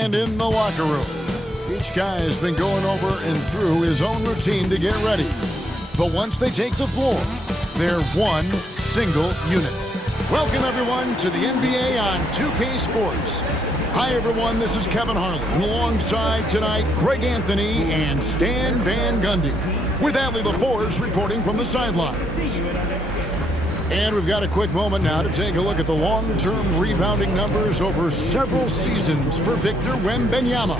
And in the locker room, each guy has been going over and through his own routine to get ready. But once they take the floor, they're one single unit. Welcome, everyone, to the NBA on 2K Sports. Hi, everyone. This is Kevin Harlan. And alongside tonight, Greg Anthony and Stan Van Gundy, with Allie LaForce reporting from the sidelines. And we've got a quick moment now to take a look at the long-term rebounding numbers over several seasons for Victor Wembanyama.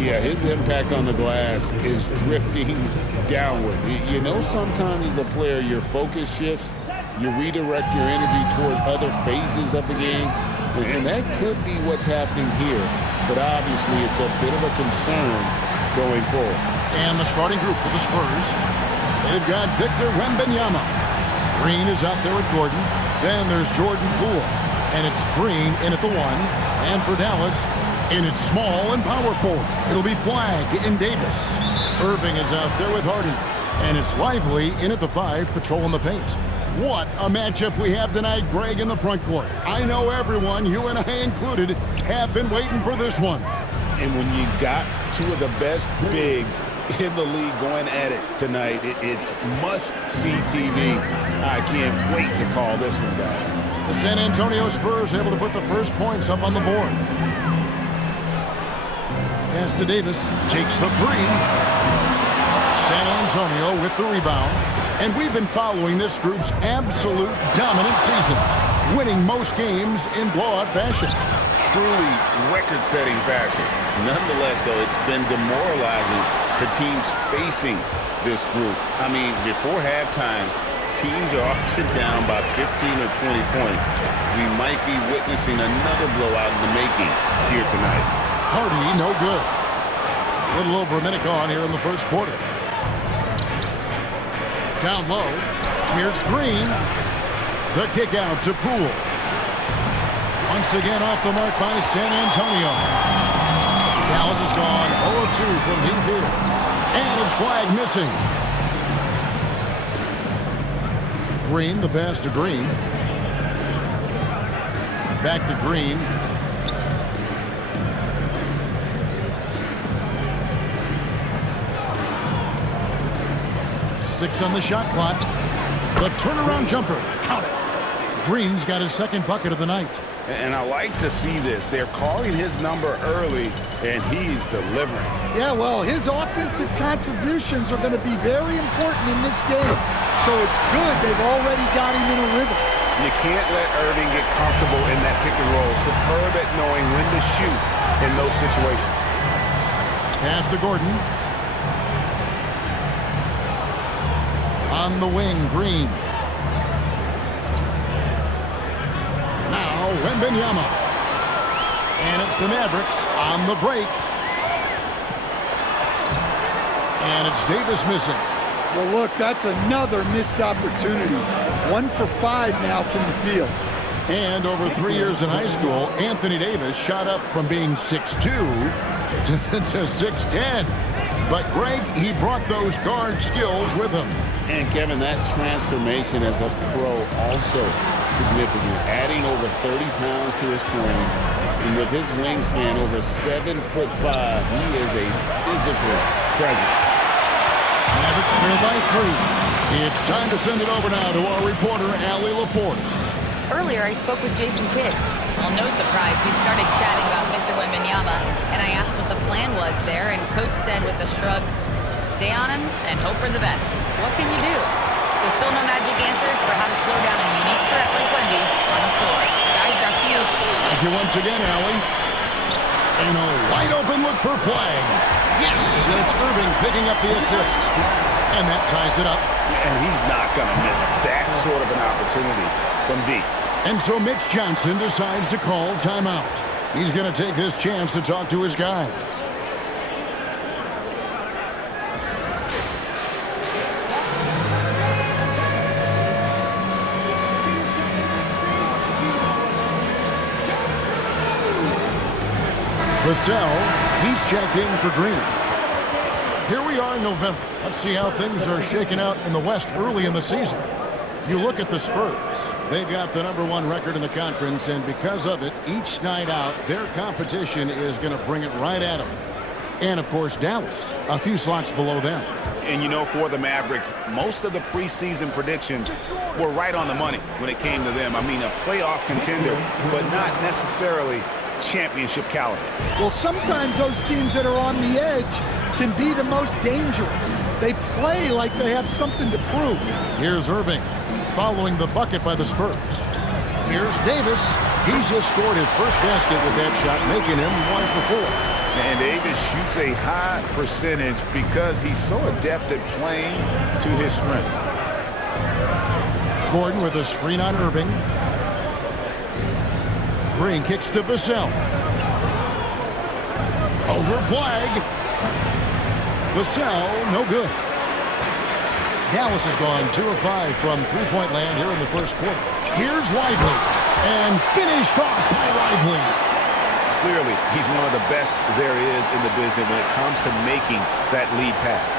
Yeah, his impact on the glass is drifting downward. You know, sometimes as a player, your focus shifts. You redirect your energy toward other phases of the game. And that could be what's happening here. But obviously, it's a bit of a concern going forward. And the starting group for the Spurs, they've got Victor Wembanyama. Green is out there with Gordon. Then there's Jordan Poole. And it's Green in at the 1. And for Dallas, in its small and power forward, it'll be Flagg and Davis. Irving is out there with Hardy. And it's Lively in at the 5, patrolling the paint. What a matchup we have tonight, Greg, in the front court. I know everyone, you and I included, have been waiting for this one. And when you got two of the best bigs in the league going at it tonight, it's must-see TV. I can't wait to call this one, guys. The San Antonio Spurs able to put the first points up on the board. Pass to Davis, takes the 3. San Antonio with the rebound. And we've been following this group's absolute dominant season, winning most games in blowout fashion. Truly record-setting fashion. Nonetheless, though, it's been demoralizing to teams facing this group. I mean, before halftime, teams are often down by 15 or 20 points. We might be witnessing another blowout in the making here tonight. Hardy, no good. A little over a minute gone here in the first quarter. Down low, here's Green. The kick out to Poole. Once again off the mark by San Antonio. Dallas has gone 0-2 from deep here. And it's Flagg missing. Green, the pass to Green. Back to Green. Six on the shot clock. The turnaround jumper. Count it. Green's got his second bucket of the night. And I like to see this. They're calling his number early, and he's delivering. Yeah, well, his offensive contributions are going to be very important in this game. So it's good they've already got him in a rhythm. You can't let Irving get comfortable in that pick and roll. Superb at knowing when to shoot in those situations. Pass to Gordon. On the wing, Green. Now, Wembanyama. And it's the Mavericks on the break. And it's Davis missing. Well, look, that's another missed opportunity. 1 for 5 now from the field. And over 3 years in high school, Anthony Davis shot up from being 6'2" to 6'10". But Greg, he brought those guard skills with him. And Kevin, that transformation as a pro also significant. Adding over 30 pounds to his frame. And with his wingspan over 7'5", he is a physical presence. Mavericks trail by 3. It's time to send it over now to our reporter, Allie LaForce. Earlier, I spoke with Jason Kidd. Well, no surprise, we started chatting about Victor Wembanyama, and I asked what the plan was there, and Coach said with a shrug, stay on him and hope for the best. What can you do? So still no magic answers for how to slow down a unique threat like Wemby on the floor. Guys, back to you. Thank you once again, Allie. And a wide open look for Flagg. Yes, and it's Irving picking up the assist. And that ties it up. And he's not going to miss that sort of an opportunity from deep. And so Mitch Johnson decides to call timeout. He's going to take this chance to talk to his guys. Vassell, he's checked in for Green. Here we are in November. Let's see how things are shaking out in the West early in the season. You look at the Spurs. They've got the #1 record in the conference, and because of it, each night out, their competition is going to bring it right at them. And, of course, Dallas, a few slots below them. And, you know, for the Mavericks, most of the preseason predictions were right on the money when it came to them. I mean, a playoff contender, but not necessarily championship caliber. Well, sometimes those teams that are on the edge can be the most dangerous. They play like they have something to prove. Here's Irving following the bucket by the Spurs. Here's Davis. He's just scored his first basket with that shot, making him 1 for 4. And Davis shoots a high percentage because he's so adept at playing to his strengths. Gordon with a screen on Irving. Green kicks to Vassell. Over flag. Vassell, no good. Dallas has gone 2 of 5 from three-point land here in the first quarter. Here's Lively, and finished off by Lively. Clearly, he's one of the best there is in the business when it comes to making that lead pass.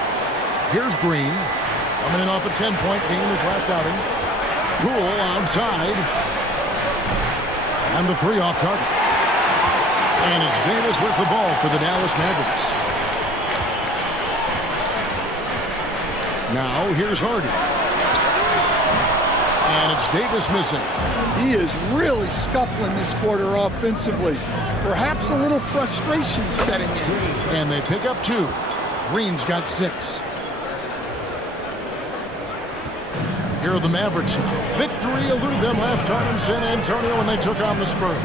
Here's Green, coming in off a 10-point game his last outing. Poole outside, and the 3 off target. And it's Davis with the ball for the Dallas Mavericks. Now, here's Hardy. And it's Davis missing. He is really scuffling this quarter offensively. Perhaps a little frustration setting in. And they pick up 2. Green's got 6. Here are the Mavericks now. Victory eluded them last time in San Antonio when they took on the Spurs.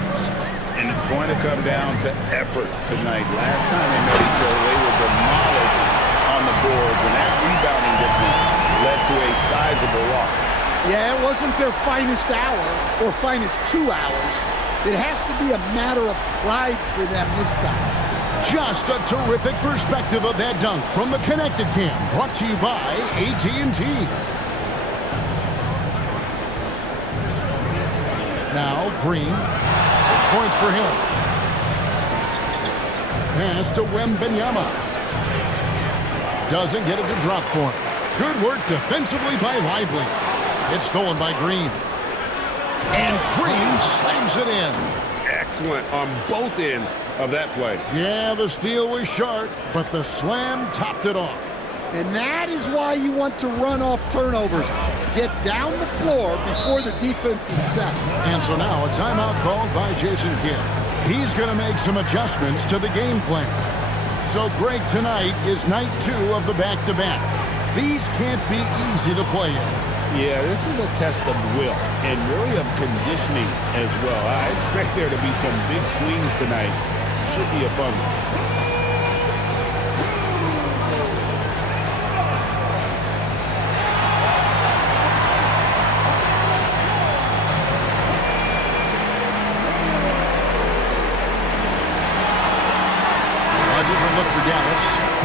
And it's going to come down to effort tonight. Last time they met each other, they were demolished on the boards, and that rebounding difference led to a sizable loss. Yeah, it wasn't their finest hour or finest 2 hours. It has to be a matter of pride for them this time. Just a terrific perspective of that dunk from the Connected Cam, brought to you by AT&T. Now, Green, 6 points for him. Pass to Wembanyama. Doesn't get it to drop for him. Good work defensively by Lively. It's stolen by Green. And Green slams it in. Excellent on both ends of that play. Yeah, the steal was sharp, but the slam topped it off. And that is why you want to run off turnovers. Get down the floor before the defense is set. And so now a timeout called by Jason Kidd. He's going to make some adjustments to the game plan. So Greg, tonight is night 2 of the back-to-back. These can't be easy to play in. Yeah, this is a test of will and really of conditioning as well. I expect there to be some big swings tonight. Should be a fun one.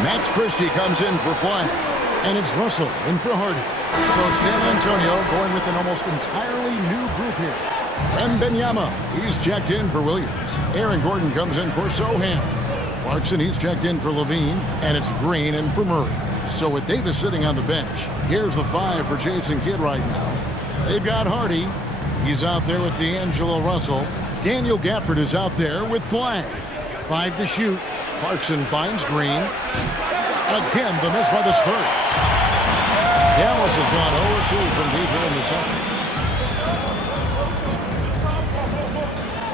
Max Christie comes in for flag, and it's Russell in for Hardy. So San Antonio going with an almost entirely new group here. Wembanyama, he's checked in for Williams. Aaron Gordon comes in for Sohan. Clarkson, he's checked in for Levine, and it's Green in for Murray. So with Davis sitting on the bench, here's the 5 for Jason Kidd right now. They've got Hardy. He's out there with D'Angelo Russell. Daniel Gafford is out there with Flag. 5 to shoot. Clarkson finds Green. Again, the miss by the Spurs. Dallas has gone 0-2 from deep here in the second.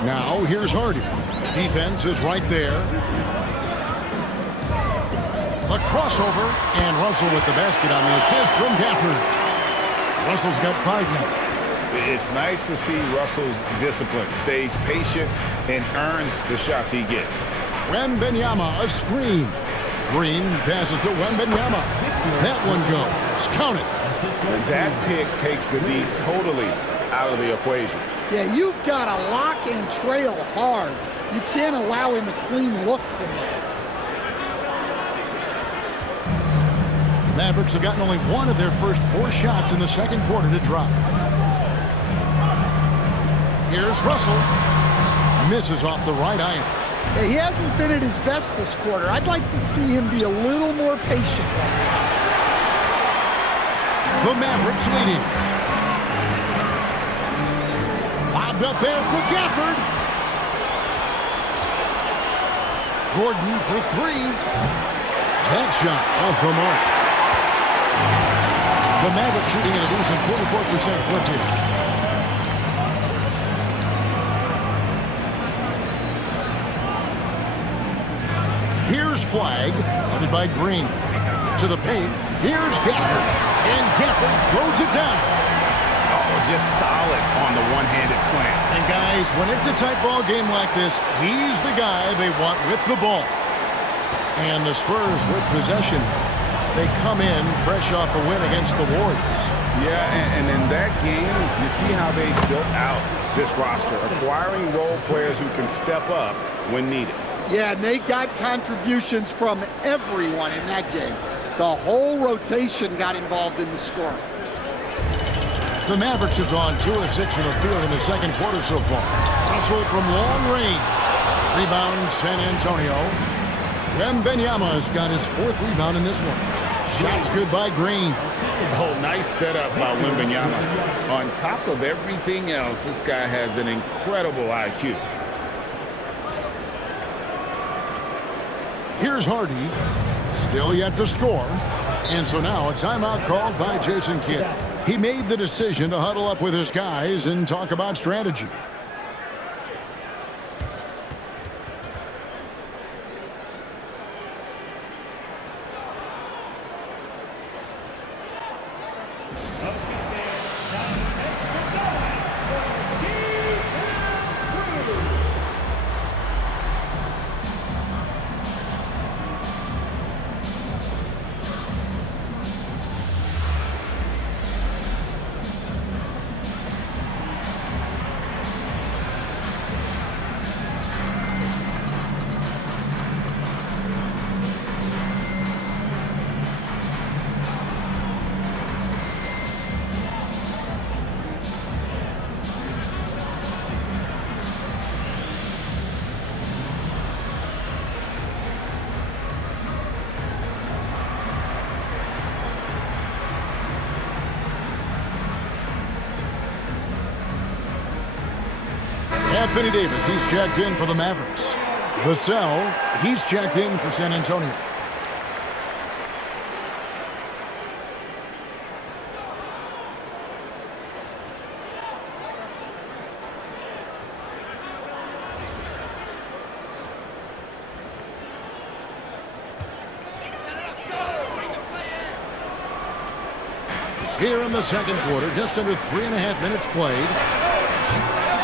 Now, here's Hardy. Defense is right there. A crossover, and Russell with the basket on the assist from Gafford. Russell's got 5 now. It's nice to see Russell's discipline. Stays patient and earns the shots he gets. Wembanyama, a screen. Green passes to Wembanyama. That one goes. Count it. And that pick takes the D totally out of the equation. Yeah, you've got to lock and trail hard. You can't allow him a clean look from there. Mavericks have gotten only 1 of their first 4 shots in the second quarter to drop. Here's Russell. Misses off the right iron. He hasn't been at his best this quarter. I'd like to see him be a little more patient right now. The Mavericks leading. lobbed up there for Gafford. Gordon for three. That shot off the mark. The Mavericks shooting at a decent 44% clip here. Here's Flagg, headed by Green. To the paint. Here's Gafford. And Gafford throws it down. Oh, just solid on the one-handed slam. And guys, when it's a tight ball game like this, he's the guy they want with the ball. And the Spurs with possession. They come in fresh off a win against the Warriors. Yeah, and in that game, you see how they built out this roster, acquiring role players who can step up when needed. Yeah, and they got contributions from everyone in that game. The whole rotation got involved in the scoring. The Mavericks have gone 2 of 6 from the field in the second quarter so far. Russell from long range. Rebound, San Antonio. Wembanyama's got his 4th rebound in this one. Shots good by Green. Oh, nice setup by Wembanyama. On top of everything else, this guy has an incredible IQ. Here's Hardy. Still yet to score. And so now a timeout called by Jason Kidd. He made the decision to huddle up with his guys and talk about strategy. Anthony Davis, he's checked in for the Mavericks. Vassell, he's checked in for San Antonio. Here in the second quarter, just under 3.5 minutes played.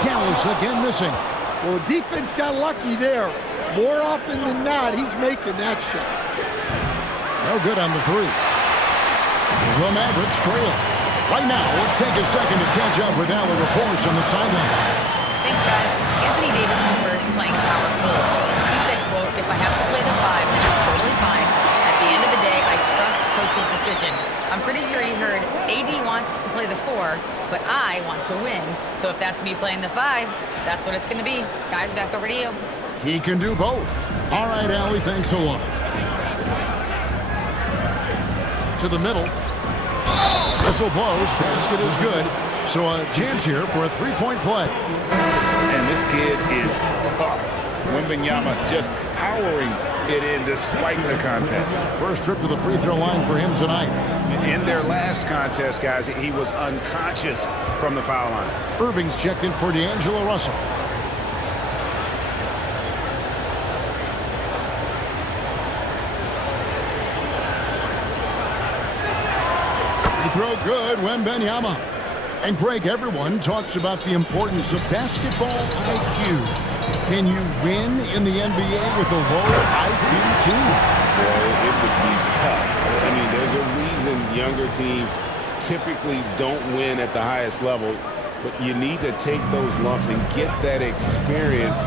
Gallus again missing. Well, the defense got lucky there. More often than not, he's making that shot. No good on the three. The Mavericks trail. Right now, let's take a second to catch up with Al LaForce on the sideline. Thanks, guys. Anthony Davis prefers playing power forward. He said, quote, "If I have to play the 5, then it's totally fine. At the end of the day, I trust coach's decision." I'm pretty sure he heard AD wants to play the 4, but I want to win. So if that's me playing the 5, that's what it's going to be. Guys, back over to you. He can do both. All right, Allie, thanks a lot. To the middle. Whistle blows. Basket is good. So a chance here for a three-point play. And this kid is tough. Wembanyama just powering it in despite the contact. First trip to the free throw line for him tonight. In their last contest, guys, he was unconscious from the foul line. Irving's checked in for D'Angelo Russell. Free throw good, Wembanyama. And Greg, everyone talks about the importance of basketball IQ. Can you win in the NBA with a low IQ team? Well, it would be tough. I mean, there's a reason younger teams typically don't win at the highest level, but you need to take those lumps and get that experience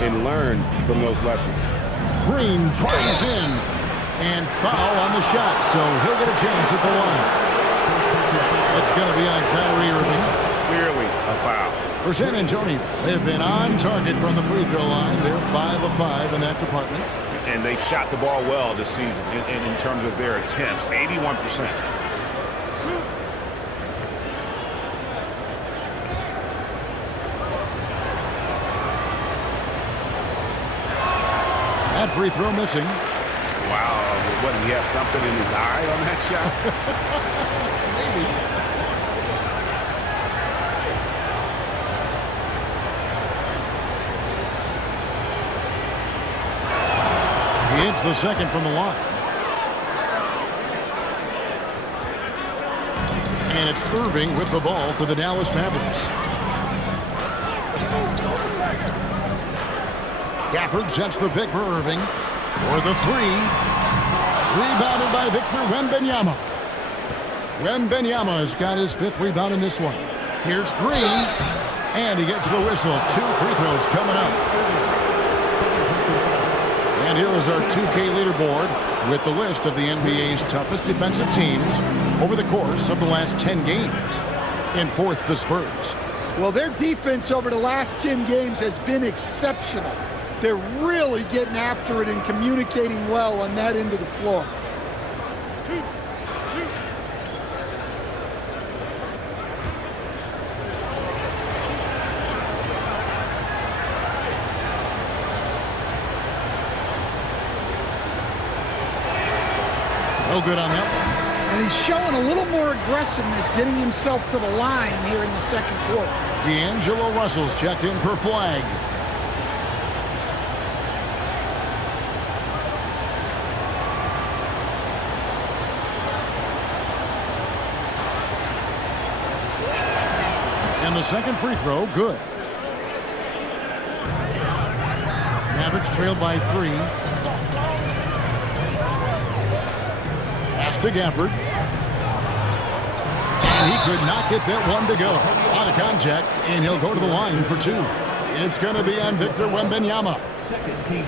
and learn from those lessons. Green drives in and foul on the shot, so he'll get a chance at the line. It's going to be on Kyrie Irving. Clearly a foul. For San Antonio, they've been on target from the free throw line. They're 5 of 5 in that department. And they've shot the ball well this season in terms of their attempts, 81%. That free throw missing. Wow, what, did he have something in his eye on that shot? Maybe. He hits the second from the line. And it's Irving with the ball for the Dallas Mavericks. Gafford sets the pick for Irving. For the three. Rebounded by Victor Wembanyama. Wembanyama has got his 5th rebound in this one. Here's Green. And he gets the whistle. 2 free throws coming up. And here is our 2K leaderboard with the list of the NBA's toughest defensive teams over the course of the last 10 games. In 4th, the Spurs. Well, their defense over the last 10 games has been exceptional. They're really getting after it and communicating well on that end of the floor. No good on that one. And he's showing a little more aggressiveness, getting himself to the line here in the second quarter. D'Angelo Russell's checked in for flag. And the second free throw, good. Mavericks trailed by 3. Pass to Gafford. And he could not get that one to go. Out of contact, and he'll go to the line for 2. It's going to be on Victor Wembanyama.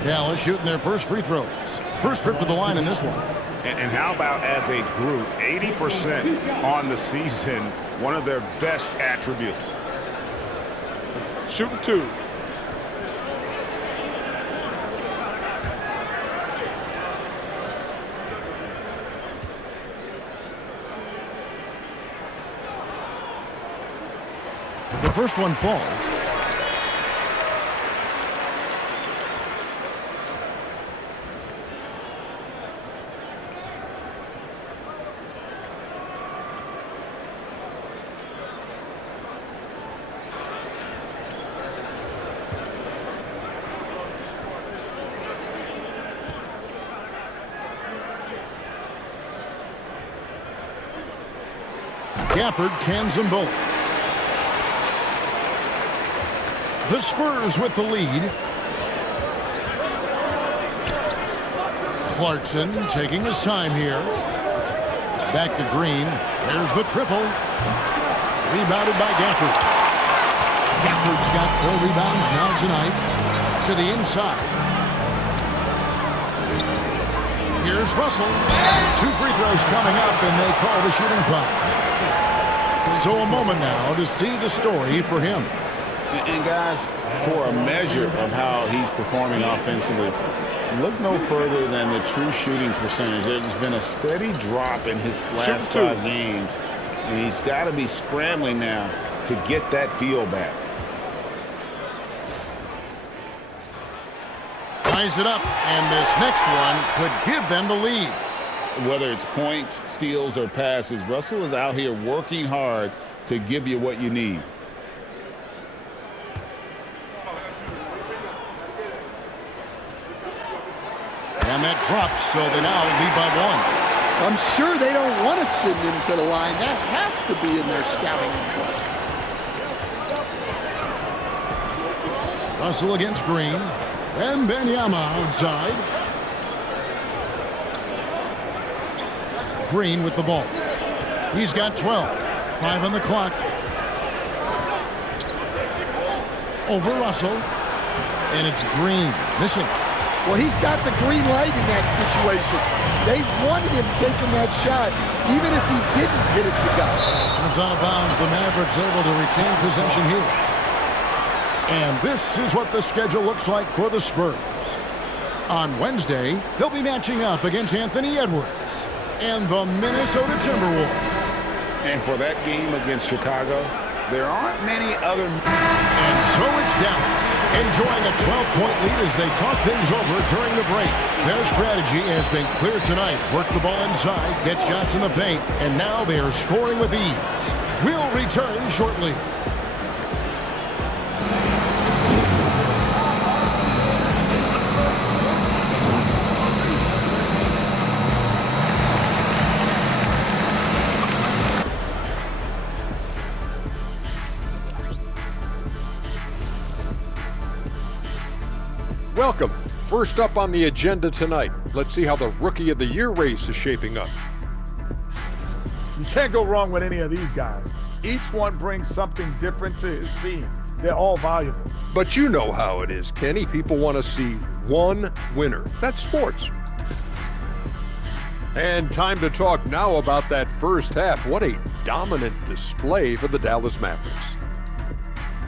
Dallas shooting their first free throws. First trip to the line in this one. And how about as a group, 80% on the season, one of their best attributes. Shooting 2. The first one falls. Gafford cans them both. The Spurs with the lead. Clarkson taking his time here. Back to Green. There's the triple. Rebounded by Gafford. Gafford's got 4 rebounds now tonight. To the inside. Here's Russell. 2 free throws coming up, and they call the shooting foul. So a moment now to see the story for him. And guys, for a measure of how he's performing offensively, look no further than the true shooting percentage. There's been a steady drop in his last 5 games, and he's got to be scrambling now to get that feel back. Ties it up, and this next one could give them the lead. Whether it's points, steals, or passes, Russell is out here working hard to give you what you need. And that drops, so they now lead by 1. I'm sure they don't want to send him to the line. That has to be in their scouting play. Russell against Green. Wembanyama outside. Green with the ball. He's got 12. 5 on the clock. Over Russell. And it's Green missing. Well, he's got the green light in that situation. They wanted him taking that shot, even if he didn't get it to go. It's out of bounds. The Mavericks able to retain possession here. And this is what the schedule looks like for the Spurs. On Wednesday, they'll be matching up against Anthony Edwards and the Minnesota Timberwolves. And for that game against Chicago, There aren't many other... And so it's Dallas, enjoying a 12-point lead as they talk things over during the break. Their strategy has been clear tonight. Work the ball inside, get shots in the paint, and now they are scoring with ease. We'll return shortly. Welcome. First up on the agenda tonight, let's see how the Rookie of the Year race is shaping up. You can't go wrong with any of these guys. Each one brings something different to his team. They're all valuable. But you know how it is, Kenny. People want to see one winner. That's sports. And time to talk now about that first half. What a dominant display for the Dallas Mavericks.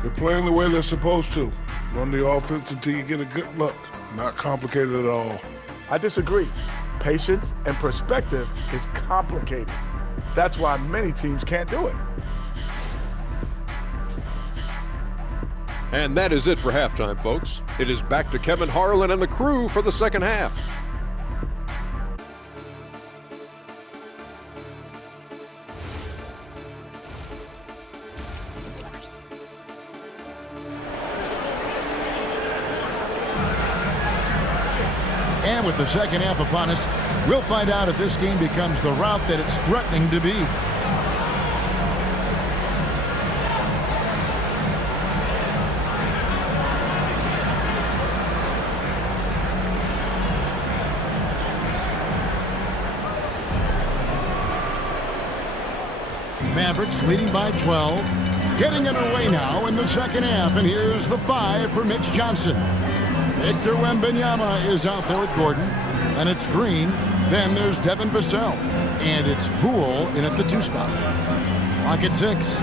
They're playing the way they're supposed to. Run the offense until you get a good look. Not complicated at all. I disagree. Patience and perspective is complicated. That's why many teams can't do it. And that is it for halftime, folks. It is back to Kevin Harlan and the crew for the second half. And with the second half upon us, we'll find out if this game becomes the route that it's threatening to be. Mavericks leading by 12. Getting underway now in the second half, and here's the 5 for Mitch Johnson. Victor Wembanyama is out there with Gordon, and it's Green. Then there's Devin Vassell, and it's Poole in at the 2 spot. Clock at 6.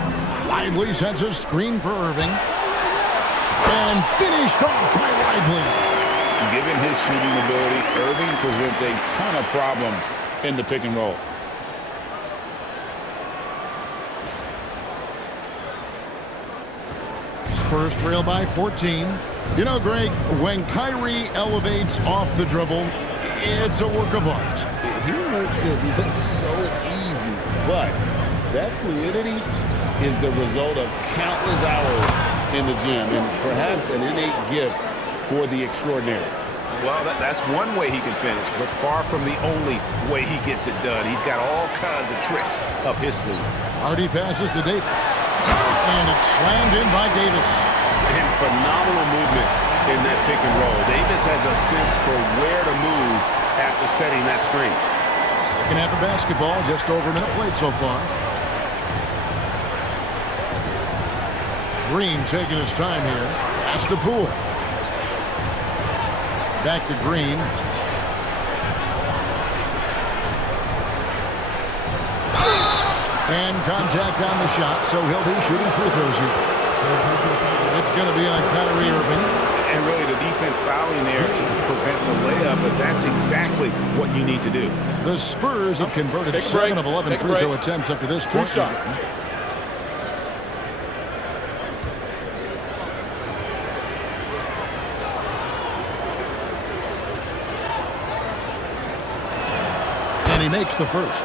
Lively sends a screen for Irving, and finished off by Lively. Given his shooting ability, Irving presents a ton of problems in the pick and roll. Spurs trail by 14. You know, Greg, when Kyrie elevates off the dribble, it's a work of art. He makes it look so easy, but that fluidity is the result of countless hours in the gym and perhaps an innate gift for the extraordinary. Well, that's one way he can finish, but far from the only way he gets it done. He's got all kinds of tricks up his sleeve. Hardy passes to Davis, and it's slammed in by Davis. And phenomenal movement in that pick and roll. Davis has a sense for where to move after setting that screen. Second half of basketball, just over a minute played so far. Green taking his time here. Pass to Poole. Back to Green. And contact on the shot, so he'll be shooting free throws here. It's going to be on Kyrie Irving. And really the defense fouling there to prevent the layup, but that's exactly what you need to do. The Spurs have converted 7 of 11 free throw attempts up to this point. Shot. And he makes the first.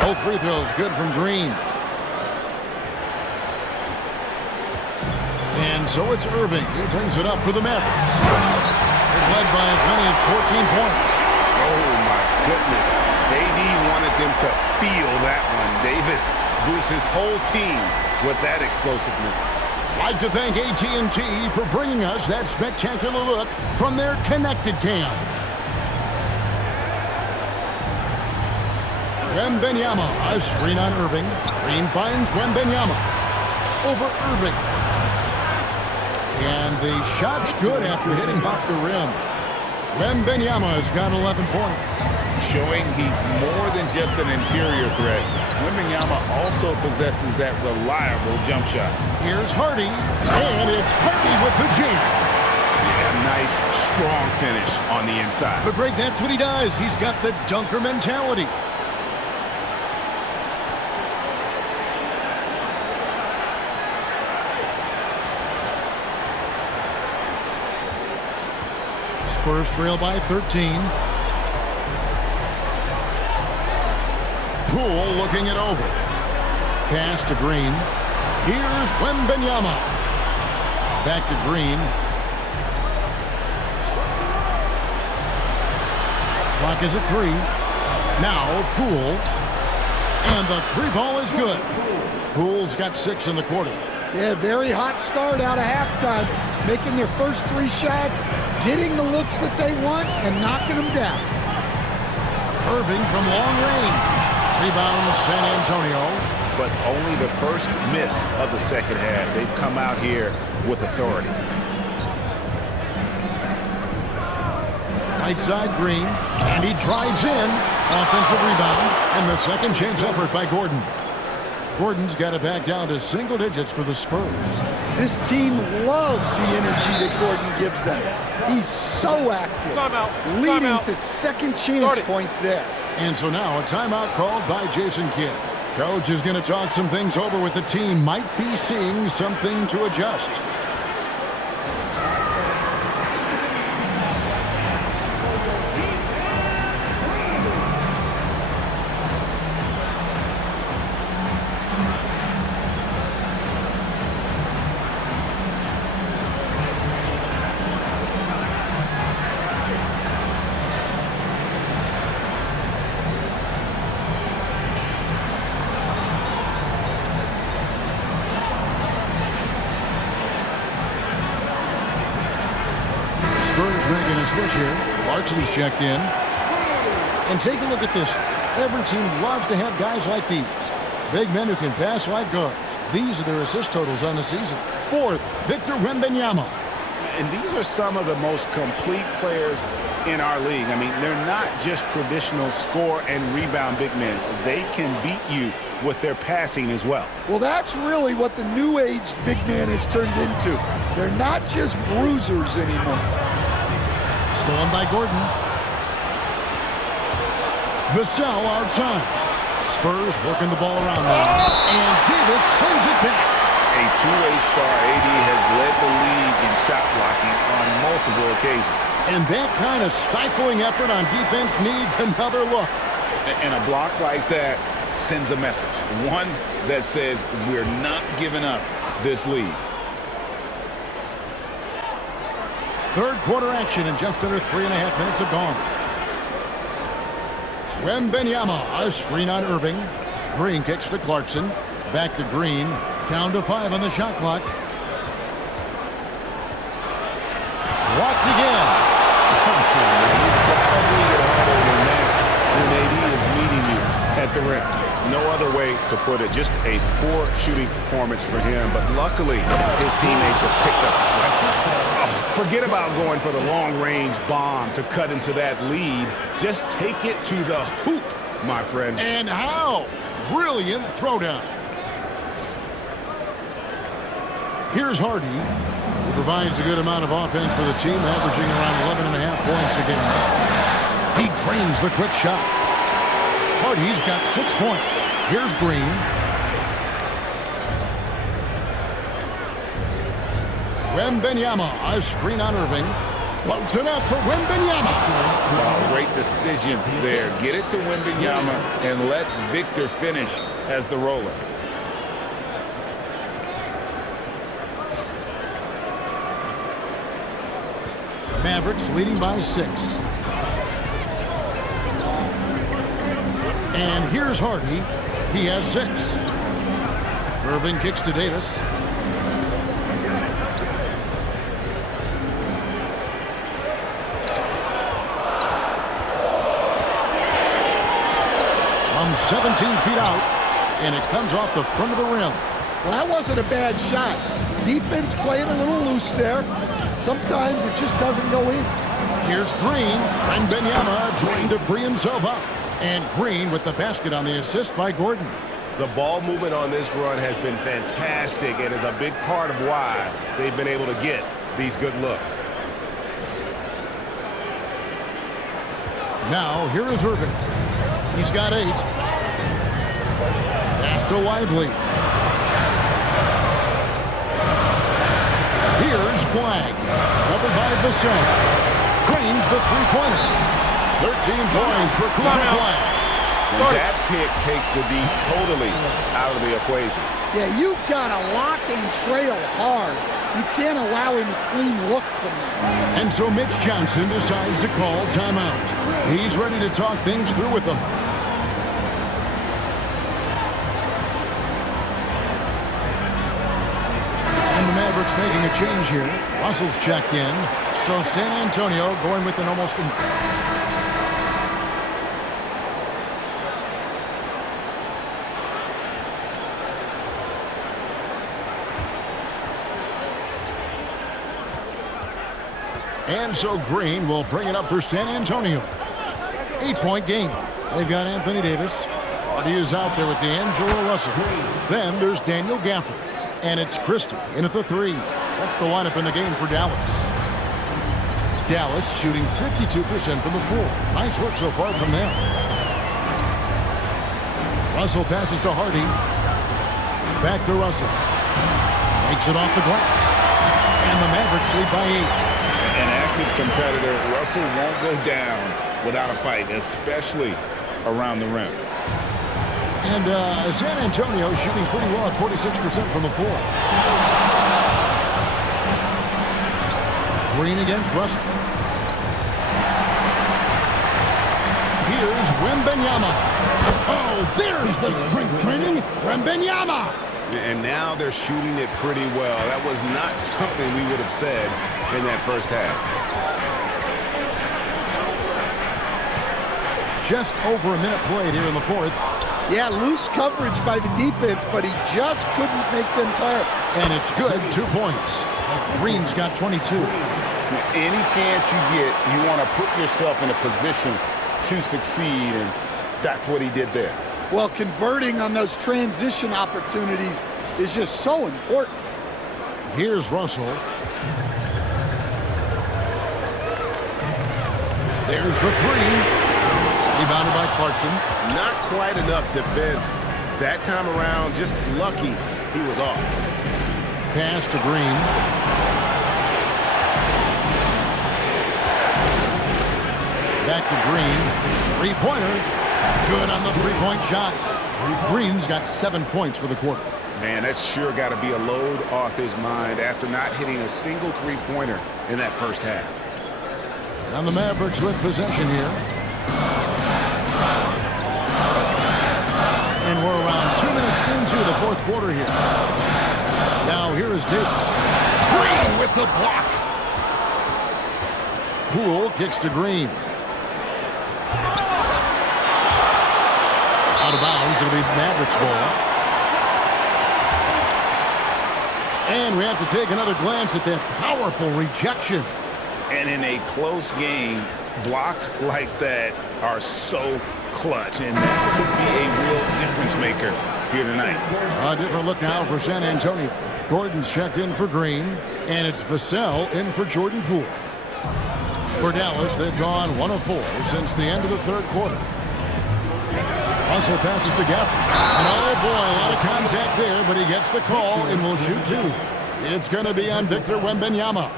Both free throws good from Green. And so it's Irving. He brings it up for the Mavericks. They're led by as many as 14 points. Oh, my goodness. AD wanted them to feel that one. Davis boosts his whole team with that explosiveness. I'd like to thank AT&T for bringing us that spectacular look from their connected cam. Wembanyama, a screen on Irving. Green finds Wembanyama. Over Irving. And the shot's good after hitting off the rim. Wembanyama's got 11 points. Showing he's more than just an interior threat. Wembanyama also possesses that reliable jump shot. Here's Hardy, and it's Hardy with the jam. Yeah, nice, strong finish on the inside. But Greg, that's what he does. He's got the dunker mentality. Spurs trail by 13. Poole looking it over. Pass to Green. Here's Wembanyama. Back to Green. Clock is at 3. Now Poole. And the 3 ball is good. Poole's got 6 in the quarter. Yeah, very hot start out of halftime. Making their first 3 shots, getting the looks that they want, and knocking them down. Irving from long range. Rebound San Antonio. But only the first miss of the second half. They've come out here with authority. Right side Green, and he drives in. Offensive rebound, and the second chance effort by Gordon. Gordon's got it back down to single digits for the Spurs. This team loves the energy that Gordon gives them. He's so active, leading to second chance points there. And so now a timeout called by Jason Kidd. Coach is going to talk some things over with the team. Might be seeing something to adjust. Spurs making a switch here. Clarkson's checked in. And take a look at this. Every team loves to have guys like these. Big men who can pass like guards. These are their assist totals on the season. 4th, Victor Wembanyama. And these are some of the most complete players in our league. I mean, they're not just traditional score and rebound big men. They can beat you with their passing as well. Well, that's really what the new age big man has turned into. They're not just bruisers anymore. Stolen by Gordon. Vassell outside. Spurs working the ball around now. And Davis sends it back. A two-way star, AD has led the league in shot blocking on multiple occasions. And that kind of stifling effort on defense needs another look. And a block like that sends a message. One that says we're not giving up this lead. Third quarter action in just under 3.5 minutes have gone. Wembanyama, a screen on Irving. Green kicks to Clarkson. Back to Green. Down to 5 on the shot clock. Blocked again. When AD is meeting you at the rim. No other way to put it. Just a poor shooting performance for him. But luckily, his teammates have picked up the slack. Forget about going for the long-range bomb to cut into that lead. Just take it to the hoop, my friend. And how? Brilliant throwdown. Here's Hardy. He provides a good amount of offense for the team, averaging around 11.5 points a game. He drains the quick shot. Hardy's got 6 points. Here's Green. Wembanyama, a screen on Irving. Floats it up for Wembanyama. Oh, great decision there. Get it to Wembanyama and let Victor finish as the roller. Mavericks leading by 6. And here's Hardy. He has 6. Irving kicks to Davis. From 17 feet out, and it comes off the front of the rim. Well, that wasn't a bad shot. Defense playing a little loose there. Sometimes it just doesn't go in. Here's Green. Wembanyama trying to free himself up. And Green with the basket on the assist by Gordon. The ball movement on this run has been fantastic and is a big part of why they've been able to get these good looks. Now, here is Irving. He's got 8. Pass to Lively. Here's Flag. Covered by Vassell. Drains the three-pointer. 13 points for Cooper Flag. And that pick takes the D totally out of the equation. Yeah, you've got to lock and trail hard. You can't allow him a clean look from that. And so Mitch Johnson decides to call timeout. He's ready to talk things through with them. And the Mavericks making a change here. Russell's checked in. So San Antonio going with an almost... And so Green will bring it up for San Antonio. 8-point game. They've got Anthony Davis. He is out there with D'Angelo Russell. Then there's Daniel Gafford. And it's Christie in at the 3. That's the lineup in the game for Dallas. Dallas shooting 52% from the floor. Nice work so far from them. Russell passes to Hardy. Back to Russell. Makes it off the glass. And the Mavericks lead by 8. An active competitor, Russell won't go down without a fight, especially around the rim. And San Antonio shooting pretty well at 46% from the floor. Green against Russell. Here's Wembanyama. Oh, there's the strength training. Wembanyama. And now they're shooting it pretty well. That was not something we would have said in that first half. Just over a minute played here in the 4th. Yeah, loose coverage by the defense, but he just couldn't make them pay. And it's good, 2 points. Green's got 22. Any chance you get, you want to put yourself in a position to succeed, and that's what he did there. Well, converting on those transition opportunities is just so important. Here's Russell. There's the 3. Rebounded by Clarkson. Not quite enough defense that time around. Just lucky he was off. Pass to Green. Back to Green. Three-pointer. Good on the three-point shot. Green's got 7 points for the quarter. Man, that's sure got to be a load off his mind after not hitting a single three-pointer in that first half. And the Mavericks with possession here. And we're around 2 minutes into the 4th quarter here. Now here is Davis. Green with the block. Poole kicks to Green. Out of bounds, it'll be Mavericks ball. And we have to take another glance at that powerful rejection. And in a close game, blocks like that are so clutch, and that could be a real difference maker here tonight. A different look now for San Antonio. Gordon's checked in for Green, and it's Vassell in for Jordan Poole. For Dallas, they've gone 1 of 4 since the end of the 3rd quarter. Russell passes to Gafford. And oh boy, a lot of contact there, but he gets the call and will shoot 2. It's going to be on Victor Wembanyama.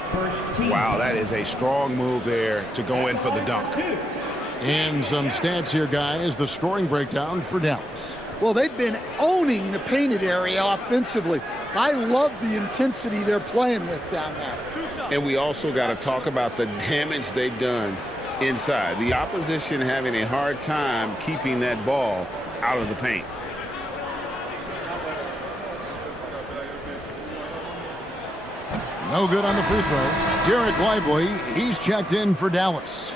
Wow, that is a strong move there to go in for the dunk. And some stats here, guys. The scoring breakdown for Dallas. Well, they've been owning the painted area offensively. I love the intensity they're playing with down there. And we also got to talk about the damage they've done inside. The opposition having a hard time keeping that ball out of the paint. No good on the free throw. Derek Lively, he's checked in for Dallas.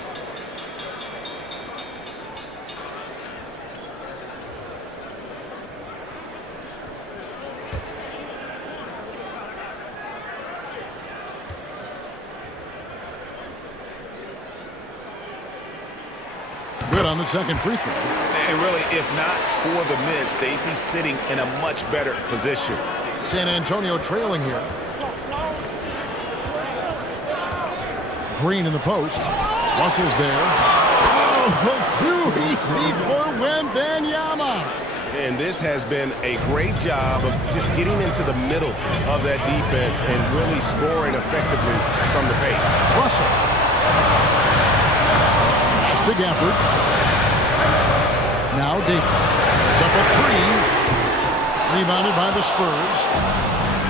good on the second free throw. And really, if not for the miss, they'd be sitting in a much better position. San Antonio trailing here. Green in the post. Russell's there. Oh, too easy for Wembanyama. And this has been a great job of just getting into the middle of that defense and really scoring effectively from the paint. Russell. Pass to Gafford. Now Davis. It's up a three. Rebounded by the Spurs.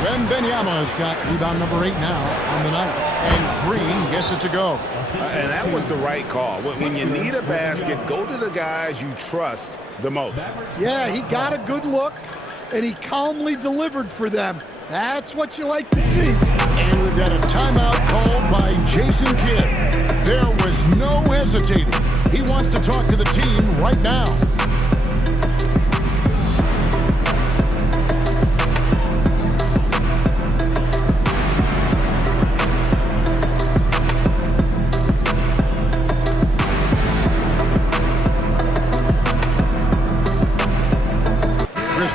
Wembanyama has got rebound number 8 now on the night. And Green gets it to go. And that was the right call. When you need a basket, go to the guys you trust the most. Yeah, he got a good look, and he calmly delivered for them. That's what you like to see. And we've got a timeout called by Jason Kidd. There was no hesitating. He wants to talk to the team right now.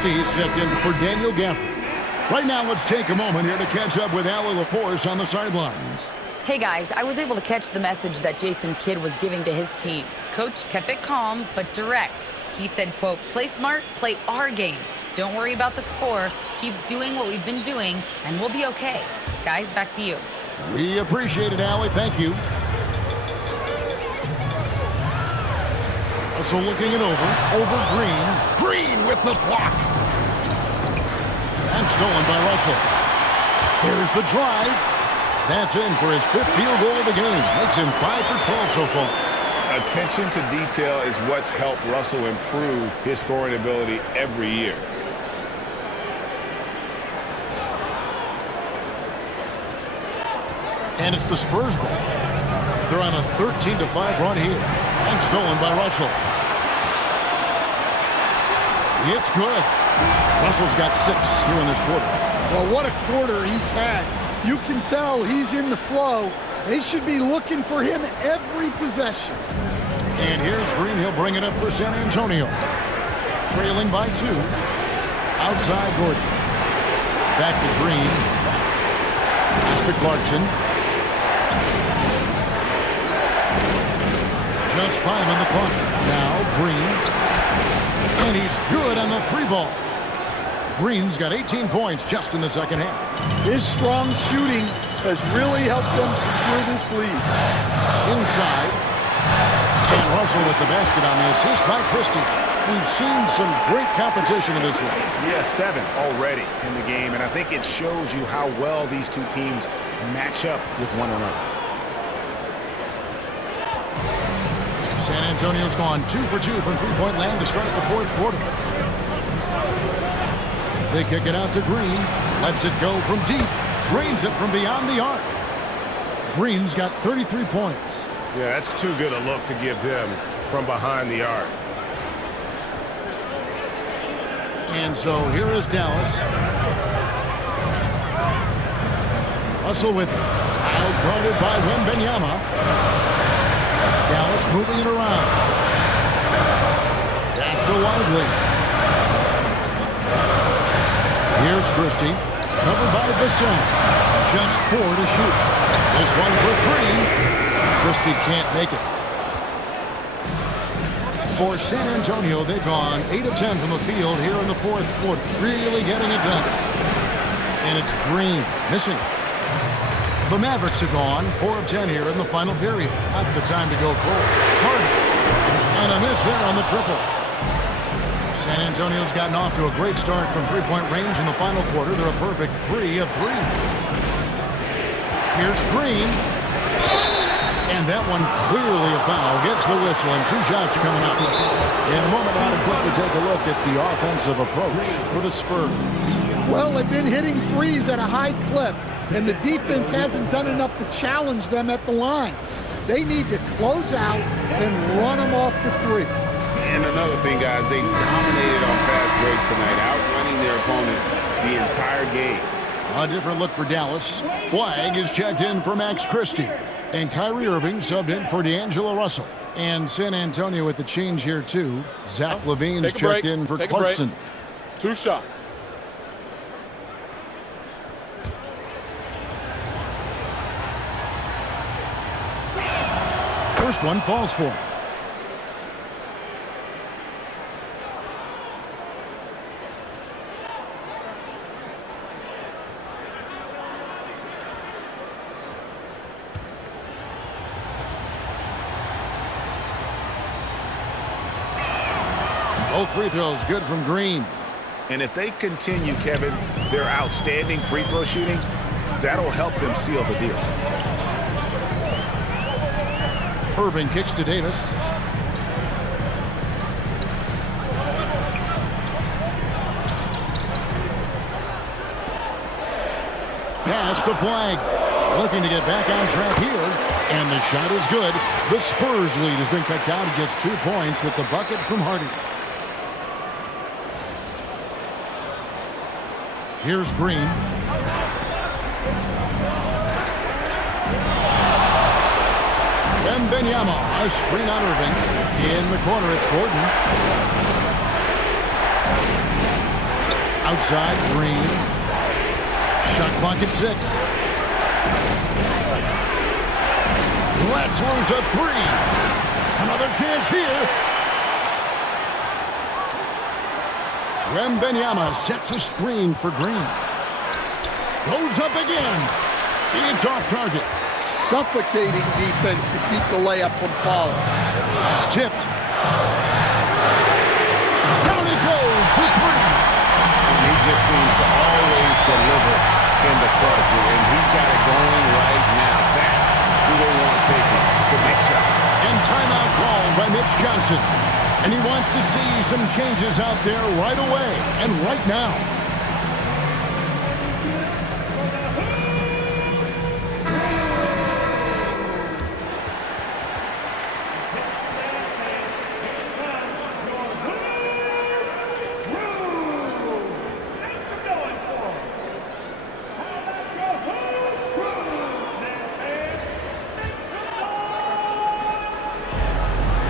He's checked in for Daniel Gafford. Right now, let's take a moment here to catch up with Allie LaForce on the sidelines. Hey guys, I was able to catch the message that Jason Kidd was giving to his team. Coach kept it calm but direct. He said, quote, play smart, play our game. Don't worry about the score. Keep doing what we've been doing, and we'll be okay. Guys, back to you. We appreciate it, Allie. Thank you. Russell looking it over Green. Green with the block. And stolen by Russell. Here's the drive. That's in for his 5th field goal of the game. Makes him 5 for 12 so far. Attention to detail is what's helped Russell improve his scoring ability every year. And it's the Spurs ball. They're on a 13-5 run here. And stolen by Russell. It's good. Russell's got 6 here in this quarter. Well, what a quarter he's had. You can tell he's in the flow. They should be looking for him every possession. And here's Green. He'll bring it up for San Antonio. Trailing by 2. Outside Gordon. Back to Green. Pass to Clarkson. Just 5 on the clock. Now Green. And he's good on the 3 ball. Green's got 18 points just in the second half. His strong shooting has really helped them secure this lead. Inside. And Russell with the basket on the assist by Christie. We've seen some great competition in this one. Yeah, 7 already in the game, and I think it shows you how well these two teams match up with one another. San Antonio's gone 2 for 2 from three-point land to start the 4th quarter. They kick it out to Green. Lets it go from deep. Drains it from beyond the arc. Green's got 33 points. Yeah, that's too good a look to give them from behind the arc. And so here is Dallas. Russell with it. Out guarded by Wembanyama. Dallas moving it around. Pass to Lively. Here's Christie. Covered by Basson. Just 4 to shoot. This one for 3. Christie can't make it. For San Antonio, they've gone 8 of 10 from the field here in the 4th quarter. Really getting it done. And it's Green missing. The Mavericks have gone 4 of 10 here in the final period. Not the time to go cold. Harden. And a miss there on the triple. San Antonio's gotten off to a great start from three-point range in the final quarter. They're a perfect 3 of 3. Here's Green. And that one clearly a foul. Gets the whistle and 2 shots coming up. In a moment now to quickly take a look at the offensive approach for the Spurs. Well, they've been hitting threes at a high clip, and the defense hasn't done enough to challenge them at the line. They need to close out and run them off the 3. And another thing, guys, they dominated on fast breaks tonight, outrunning their opponent the entire game. A different look for Dallas. Flag is checked in for Max Christie. And Kyrie Irving subbed in for D'Angelo Russell. And San Antonio with the change here, too. Zach LaVine's checked in for Clarkson. 2 shots. First one falls for him. Both free throws good from Green. And if they continue, Kevin, their outstanding free throw shooting, that'll help them seal the deal. Irving kicks to Davis. Pass to Flag. Looking to get back on track here. And the shot is good. The Spurs lead has been cut down to just 2 points with the bucket from Hardy. Here's Green. Wembanyama, a screen on Irving. In the corner, it's Gordon. Outside, Green. Shot clock at 6. Let's lose a 3. Another chance here. Wembanyama sets a screen for Green. Goes up again. It's off target. Suffocating defense to keep the layup from falling. It's tipped. Down he goes for 3. He just seems to always deliver in the clutch, and he's got it going right now. That's who they want taking the big shot. And timeout called by Mitch Johnson. And he wants to see some changes out there right away and right now.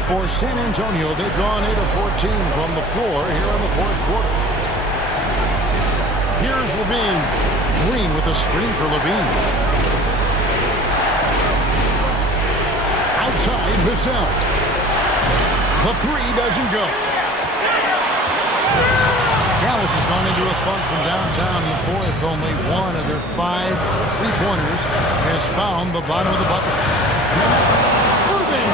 For San Antonio, they've gone 8 of 14 from the floor here in the 4th quarter. Here's LaVine. Green with a screen for LaVine. Outside, Vassell. The 3 doesn't go. Dallas has gone into a funk from downtown in the 4th. Only one of their 5 3-pointers has found the bottom of the bucket. Irving.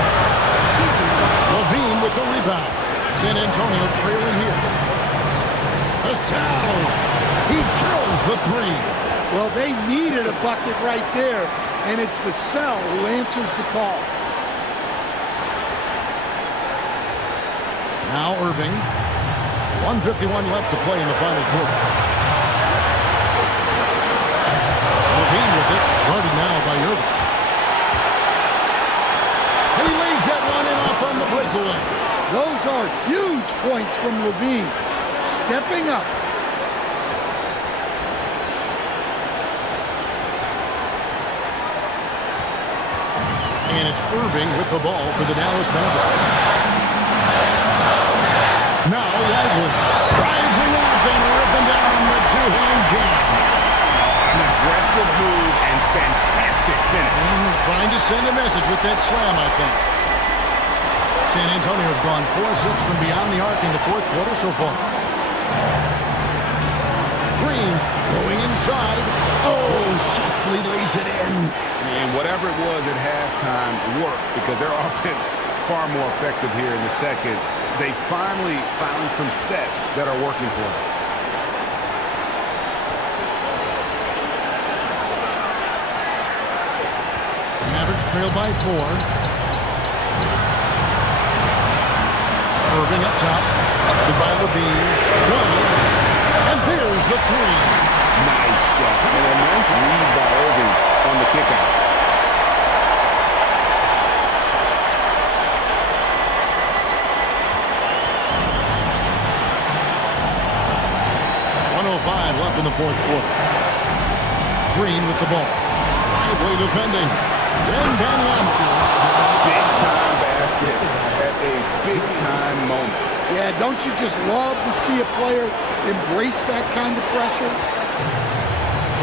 LaVine with the rebound. San Antonio trailing here. Vassell. He drills the 3. Well, they needed a bucket right there, and it's Vassell who answers the call. Now Irving. 1:51 left to play in the final quarter. LaVine with it. Guarded now by Irving. And he lays that one in off on the breakaway. Those are huge points from LaVine. Stepping up. And it's Irving with the ball for the Dallas Mavericks. Now Lively drives it up and ripping down the 2-hand jam. An aggressive move and fantastic finish. Trying to send a message with that slam, I think. San Antonio's gone 4-6 from beyond the arc in the 4th quarter so far. Green going inside. Oh, softly lays it in. And whatever it was at halftime worked because their offense far more effective here in the second. They finally found some sets that are working for them. Mavericks trail by 4. Irving up top. Goodbye LaVine. And there's the 3. Nice shot. And a nice read by Irving on the kickout. .05 left in the 4th quarter. Green with the ball. Lively defending. Wembanyama. Big-time basket at a big-time moment. Yeah, don't you just love to see a player embrace that kind of pressure?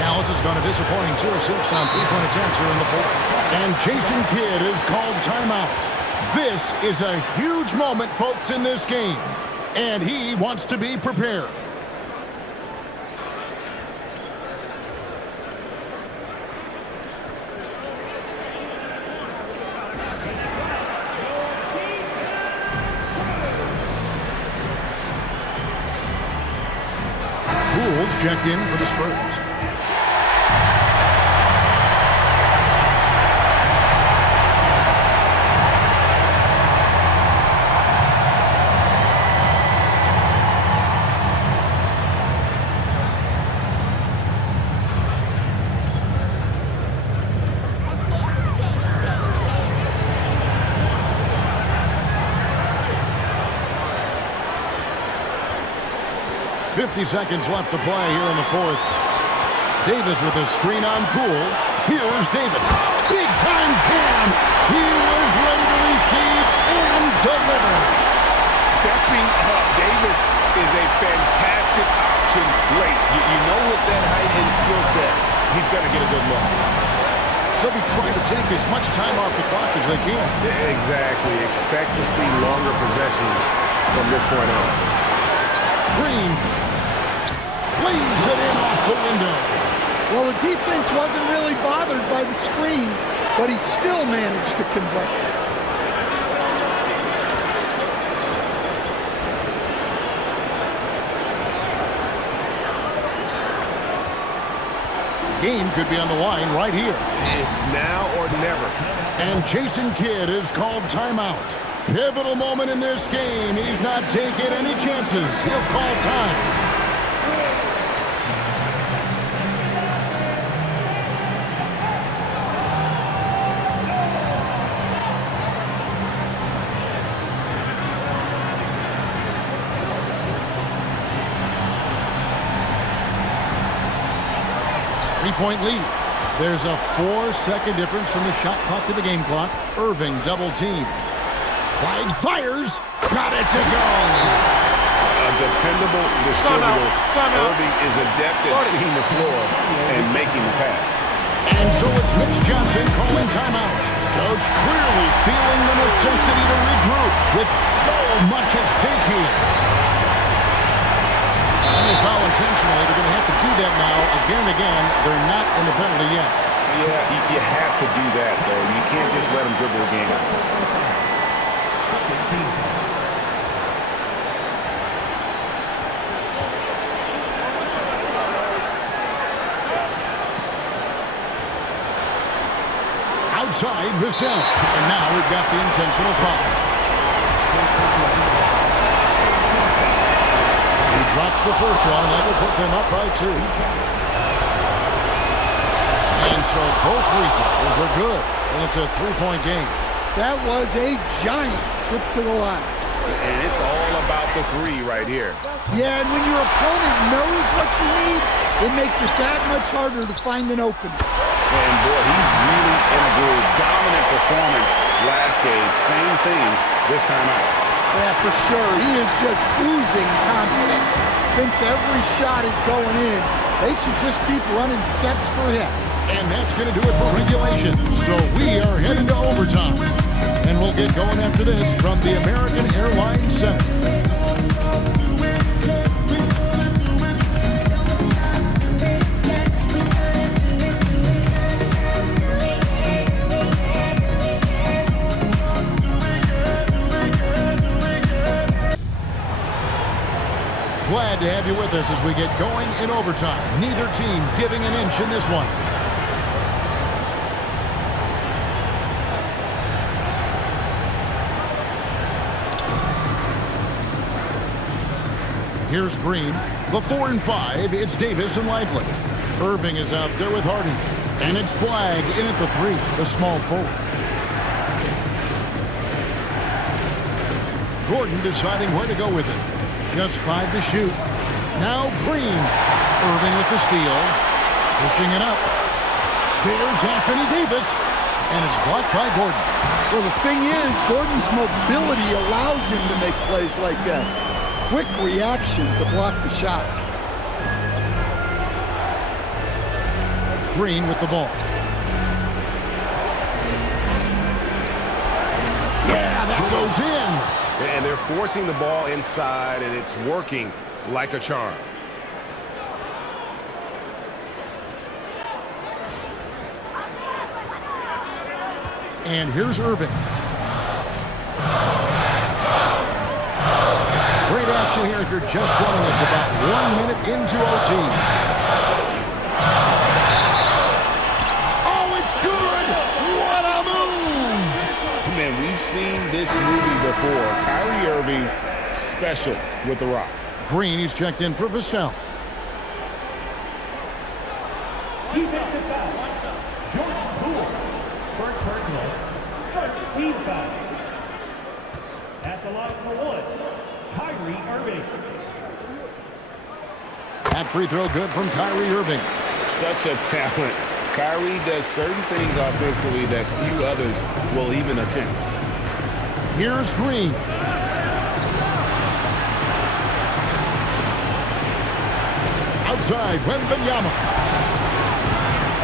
Dallas has gone a disappointing 2 of 6 on three-point attempts here in the fourth. And Jason Kidd is called timeout. This is a huge moment, folks, in this game. And he wants to be prepared. Pools checked in for the Spurs. Seconds left to play here in the fourth. Davis with a screen on Poole. Here's Davis. Big time jam. He was ready to receive and deliver. Stepping up. Davis is a fantastic option late. You know with that height and skill set, he's going to get a good look. They'll be trying to take as much time off the clock as they can. Exactly. Expect to see longer possessions from this point on. Green lays it in off the window. Well, the defense wasn't really bothered by the screen, but he still managed to convert. Game could be on the line right here. It's now or never. And Jason Kidd is called timeout. Pivotal moment in this game. He's not taking any chances. He'll call time. Three-point lead. There's a 4-second difference from the shot clock to the game clock. Irving double team. Flag fires. Got it to go. A dependable distributor. Irving is adept at seeing the floor and making the pass. And so it's Mitch Johnson calling timeout. Coach clearly feeling the necessity to regroup with so much at stake here. And they foul intentionally. They're going to have to do that now again and again. They're not in the penalty yet. Yeah, you have to do that, though. You can't just let them dribble the game out. Outside Vassell. And now we've got the intentional foul. He drops the first one, and that will put them up by 2. And so both free throws are good, and it's a 3-point game. That was a giant trip to the line. And it's all about the 3 right here. Yeah, and when your opponent knows what you need, it makes it that much harder to find an opening. And boy, he's really in a groove. Dominant performance last game. Same thing this time out. Yeah, for sure. He is just oozing confidence. Thinks every shot is going in. They should just keep running sets for him. And that's going to do it for regulation. So we are heading to overtime. And we'll get going after this from the American Airlines Center. Glad to have you with us as we get going in overtime. Neither team giving an inch in this one. Here's Green. The 4 and 5. It's Davis and Lively. Irving is out there with Hardy. And it's Flag in at the 3. The small forward. Gordon deciding where to go with it. Just 5 to shoot. Now Green. Irving with the steal. Pushing it up. There's Anthony Davis, and it's blocked by Gordon. Well, the thing is, Gordon's mobility allows him to make plays like that. Quick reaction to block the shot. Green with the ball. Yeah, that goes in. And they're forcing the ball inside, and it's working like a charm. And here's Irving. Great action here if you're just joining us, about 1 minute into OT. Oh, it's good! What a move! Man, we've seen this movie before. Kyrie Irving, special with the rock. Green, he's checked in for Vassell. Defensive foul. Jordan Poole. First personal. First team foul. At the line for one, Kyrie Irving. That free throw good from Kyrie Irving. Such a talent. Kyrie does certain things offensively that few others will even attempt. Here's Green. Outside, Wembanyama.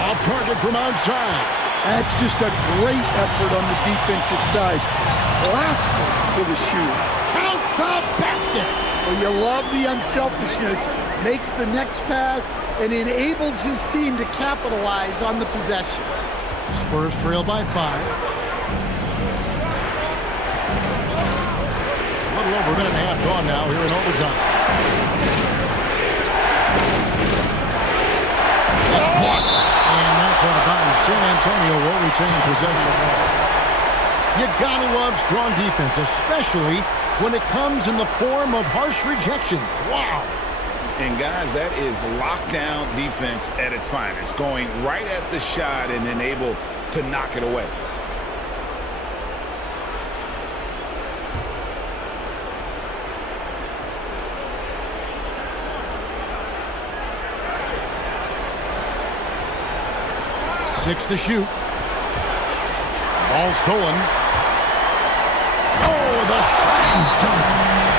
Off target from outside. That's just a great effort on the defensive side. Blasted to the shoe. Count the basket. Well, you love the unselfishness. Makes the next pass and enables his team to capitalize on the possession. Spurs trail by 5. A little over a minute and a half gone now here in overtime. It's blocked. And that's out of bounds. San Antonio will retain possession. You gotta love strong defense, especially when it comes in the form of harsh rejections. Wow. And guys, that is lockdown defense at its finest, going right at the shot and then able to knock it away. Six to shoot. Ball stolen. Oh, the slam dunk.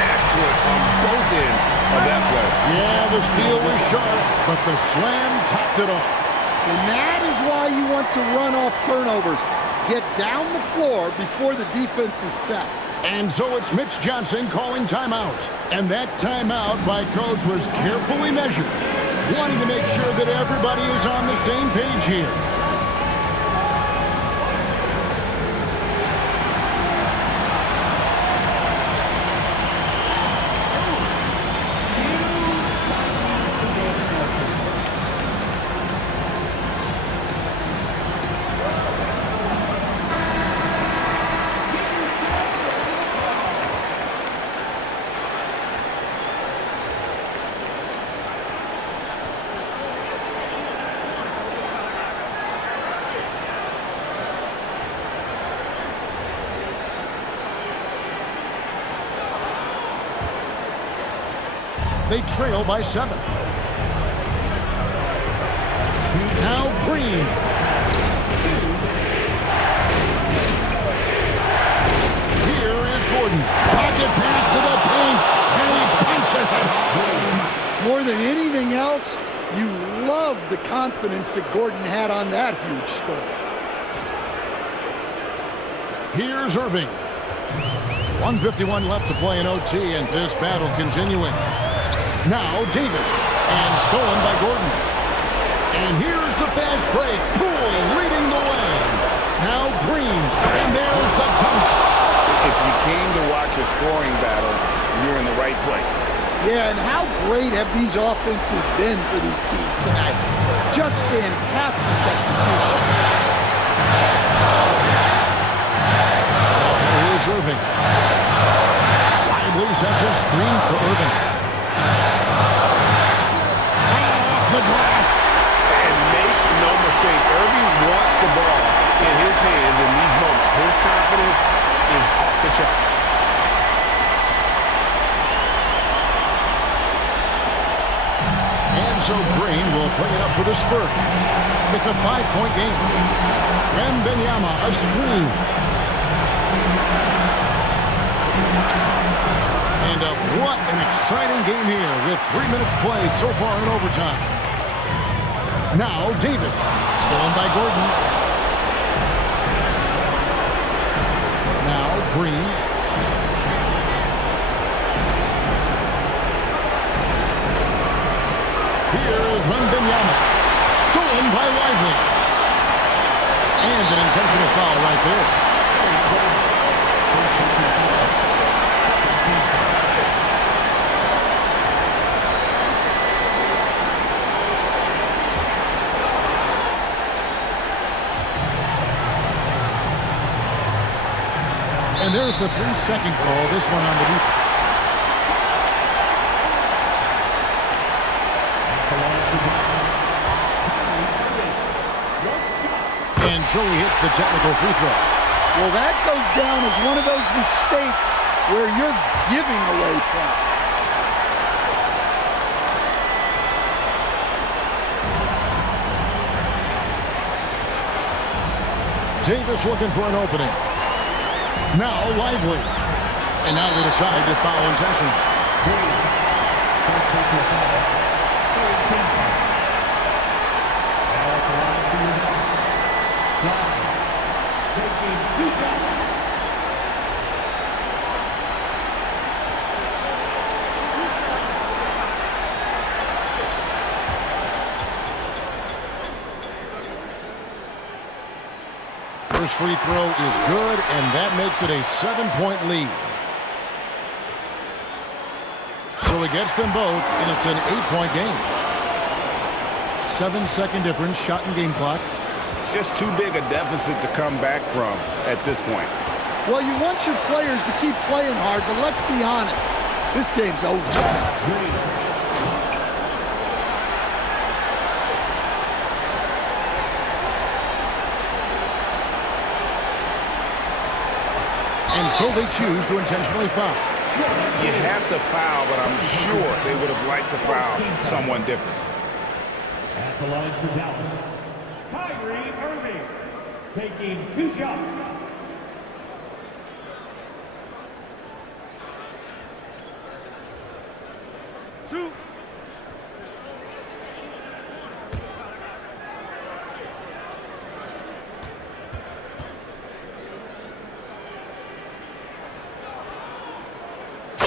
Excellent on both ends of that play. Yeah, the steal was sharp, but the slam topped it off. And that is why you want to run off turnovers. Get down the floor before the defense is set. And so it's Mitch Johnson calling timeout. And that timeout by Coach was carefully measured, wanting to make sure that everybody is on the same page here. They trail by 7. Now Green. Here is Gordon. Pocket pass to the paint, and he punches it home. More than anything else, you love the confidence that Gordon had on that huge score. Here's Irving. 1:51 left to play in OT, and this battle continuing. Now Davis, and stolen by Gordon. And here's the fast break. Poole leading the way. Now Green, and there's the dunk. If you came to watch a scoring battle, you're in the right place. Yeah, and how great have these offenses been for these teams tonight? Just fantastic execution. Here's Irving. Lively sets a screen for Irving. Off the glass. And make no mistake, Irving wants the ball in his hands in these moments. His confidence is off the chart. And So Green will bring it up for the Spurs. It's a 5-point game. Wembanyama, a screen. And what an exciting game here with 3 minutes played so far in overtime. Now Davis, stolen by Gordon. Now Green. Here is Wembanyama, stolen by Lively. And an intentional foul right there. And there's the 3-second call, this one on the defense. And so he hits the technical free throw. Well, that goes down as one of those mistakes where you're giving away points. Davis looking for an opening. Now Lively. And now they decide to foul intentionally. First free throw is good, and that makes it a 7-point lead. So it gets them both, and it's an 8-point game. 7-second difference, shot and game clock. It's just too big a deficit to come back from at this point. Well, you want your players to keep playing hard, but let's be honest. This game's over. And so they choose to intentionally foul. You have to foul, but I'm sure they would have liked to foul someone different. At the line for Dallas, Kyrie Irving taking 2 shots.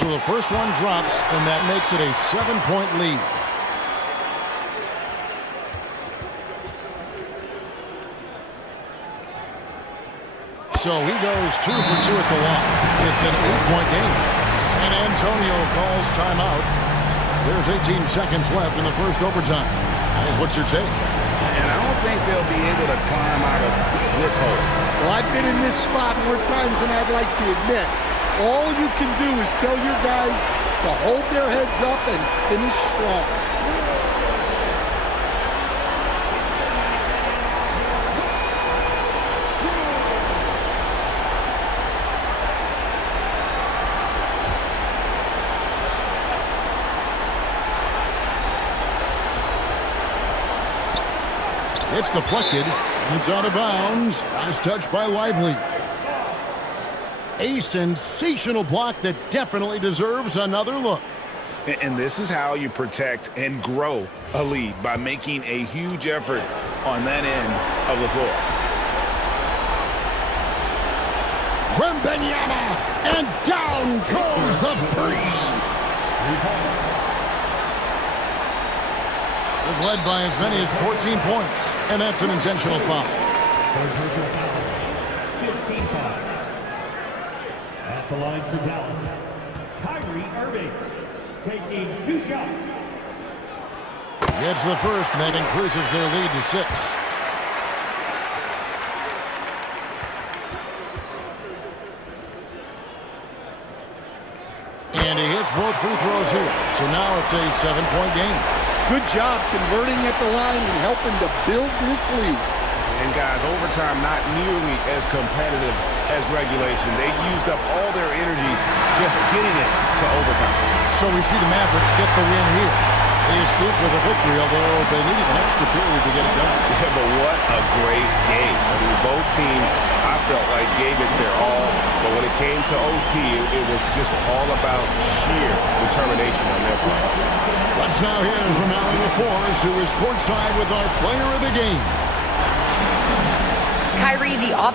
So the first one drops, and that makes it a 7-point lead. So he goes 2 for 2 at the line. It's an 8-point game. San Antonio calls timeout. There's 18 seconds left in the first overtime. That is what's your take? And I don't think they'll be able to climb out of this hole. Well, I've been in this spot more times than I'd like to admit. All you can do is tell your guys to hold their heads up and finish strong. It's deflected. It's out of bounds. Nice touch by Lively. A sensational block that definitely deserves another look. And this is how you protect and grow a lead, by making a huge effort on that end of the floor. Wembanyama, and down goes the three. They've led by as many as 14 points, and that's an intentional foul. 15 foul. At the line for Dallas, Kyrie Irving taking 2 shots. Gets the first, and that increases their lead to 6. And he hits both free throws here. So now it's a 7-point game. Good job converting at the line and helping to build this lead. And guys, overtime not nearly as competitive as regulation. They used up all their energy just getting it to overtime. So we see the Mavericks get the win here. They escaped with a victory, although they needed an extra period to get it done. Yeah, but what a great game. I mean, both teams, I felt like, gave it their all. But when it came to OT, it was just all about sheer determination on their part. Let's now hear from Allie LaForce, who is courtside with our player of the game. Kyrie, the offense